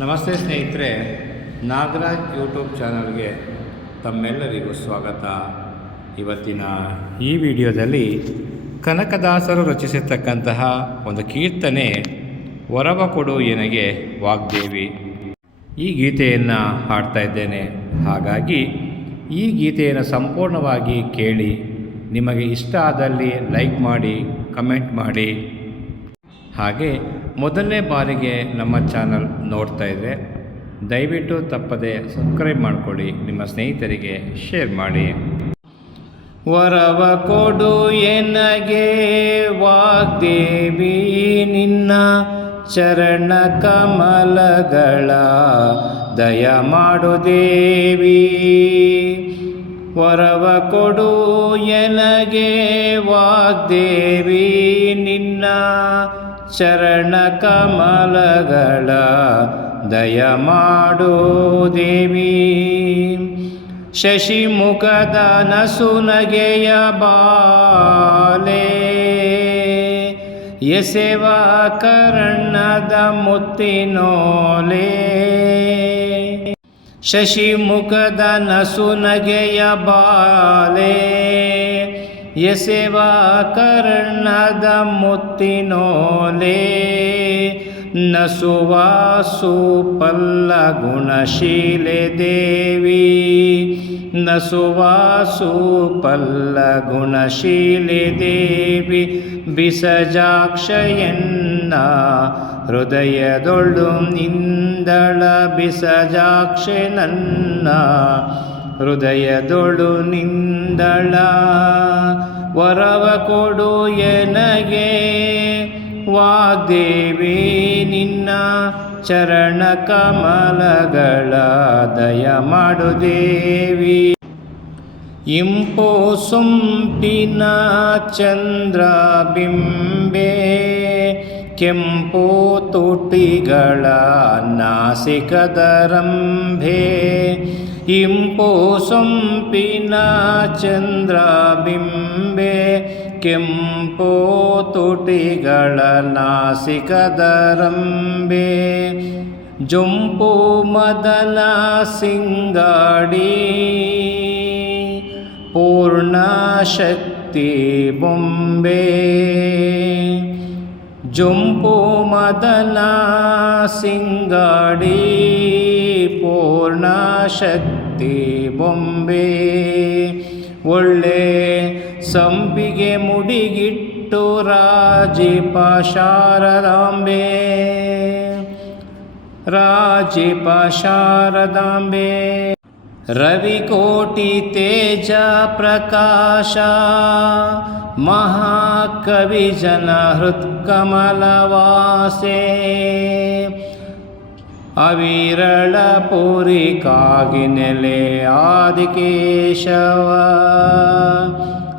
ನಮಸ್ತೆ ಸ್ನೇಹಿತರೆ, ನಾಗರಾಜ್ ಯೂಟ್ಯೂಬ್ ಚಾನಲ್ಗೆ ತಮ್ಮೆಲ್ಲರಿಗೂ ಸ್ವಾಗತ. ಇವತ್ತಿನ ಈ ವಿಡಿಯೋದಲ್ಲಿ ಕನಕದಾಸರು ರಚಿಸಿರ್ತಕ್ಕಂತಹ ಒಂದು ಕೀರ್ತನೆ ವರವ ಕೊಡು ಎನಗೆ ವಾಗ್ದೇವಿ. ಈ ಗೀತೆಯನ್ನು ಹಾಡ್ತಾ ಇದ್ದೇನೆ. ಹಾಗಾಗಿ ಈ ಗೀತೆಯನ್ನು ಸಂಪೂರ್ಣವಾಗಿ ಕೇಳಿ, ನಿಮಗೆ ಇಷ್ಟ ಆದಲ್ಲಿ ಲೈಕ್ ಮಾಡಿ, ಕಮೆಂಟ್ ಮಾಡಿ. ಹಾಗೆ ಮೊದಲನೇ ಬಾರಿಗೆ ನಮ್ಮ ಚಾನಲ್ ನೋಡ್ತಾ ಇದ್ದರೆ ದಯವಿಟ್ಟು ತಪ್ಪದೆ ಸಬ್ಸ್ಕ್ರೈಬ್ ಮಾಡಿಕೊಳ್ಳಿ, ನಿಮ್ಮ ಸ್ನೇಹಿತರಿಗೆ ಶೇರ್ ಮಾಡಿ. ವರವ ಕೊಡು ಎನಗೆ ವಾಗ್ದೇವಿ, ನಿನ್ನ ಚರಣ ಕಮಲಗಳ ದಯ ಮಾಡು ದೇವಿ. ವರವ ಕೊಡು ಎನಗೆ ವಾಗ್ದೇವಿ, ನಿನ್ನ ಚರಣ ಕಮಲಗಳ ದಯ ಮಾಡು ದೇವಿ. ಶಶಿಮುಖದ ನಸುನಗೆಯ ಬಾಲೆ, ಎಸೆವ ಕರ್ಣದ ಮುತ್ತಿನೋಲೆ. ಶಶಿಮುಖದ ನಸುನಗೆಯ ಬಾಲೆ, ಎಸೆವ ಕರ್ಣದ ಮುತ್ತಿನೋಲೆ. ನಸುವ ಸುಪಲ್ಲ ಗುಣಶೀಲೆ ದೇವಿ, ನಸುವ ಸುಪಲ್ಲ ಗುಣಶೀಲೆ ದೇವಿ. ಬಿಸಜಾಕ್ಷಯನ್ನ ಹೃದಯದೊಳು ನಿಂದಳ, ಬಿಸಜಾಕ್ಷೆ ನನ್ನ ಹೃದಯದೊಳು ನಿಂದಳ. ವರವ ಕೊಡು ಎನಗೆ ವಾಗ್ದೇವಿ, ನಿನ್ನ ಚರಣ ಕಮಲಗಳ ದಯ ಮಾಡು ದೇವಿ. ಇಂಪು ಸೊಂಪಿನ ಚಂದ್ರ ಬಿಂಬೆ, ಕೆಂಪು ತುಟಿಗಳ ನಾಸಿಕದರಂಭೆ. ಇಂಪು ಸೊಂಪಿನ ಚಂದ್ರ ಬಿಂಬೆ, ಕೆಂಪು ತುಟಿಗಳ ನಾಸಿಕದರಂಬೆ. ಜೊಂಪು ಮದನ ಸಿಂಗಾಡಿ, ಪೂರ್ಣ ಶಕ್ತಿ ಬೊಂಬೆ. ಜೊಂಪು ಮದನ ಸಿಂಗಾಡಿ, ಪೂರ್ಣ ಶಕ್ತಿ ಬೊಂಬೆ. ಒಳ್ಳೆ ಸಂಪಿಗೆ ಮುಡಿಗಿಟ್ಟು ರಾಜಿಪ ಶಾರದಾಂಬೆ, ರಾಜಿಪ ಶಾರದಾಂಬೆ. ರವಿಕೋಟಿ ತೇಜ ಪ್ರಕಾಶ, ಮಹಾಕವಿ ಜನ ಹೃತ್ಕಮಲವಾಸೆ. ಅವಿರಳ ಪುರಿ ಕಾಗಿನೆಲೆ ಆದಿಕೇಶವ,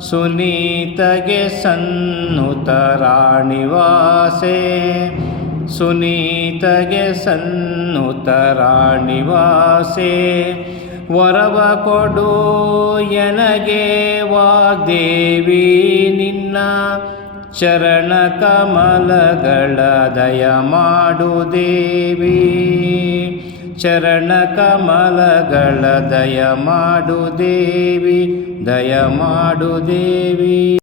ಸುನೀತಗೆ ಸನ್ನುತ ರಾಣಿವಾಸೆ. ಸುನೀತಗೆ ಸನ್ನುತ ರಾಣಿವಾಸೆ. ವರವ ಕೊಡು ಎನಗೆ ವಾಗ್ದೇವಿ, ನಿನ್ನ ಚರಣ ಕಮಲಗಳ ದಯ ಮಾಡು ದೇವಿ. ಚರಣ ಕಮಲಗಳ ದಯ ಮಾಡು ದೇವಿ, ದಯ ಮಾಡು ದೇವಿ.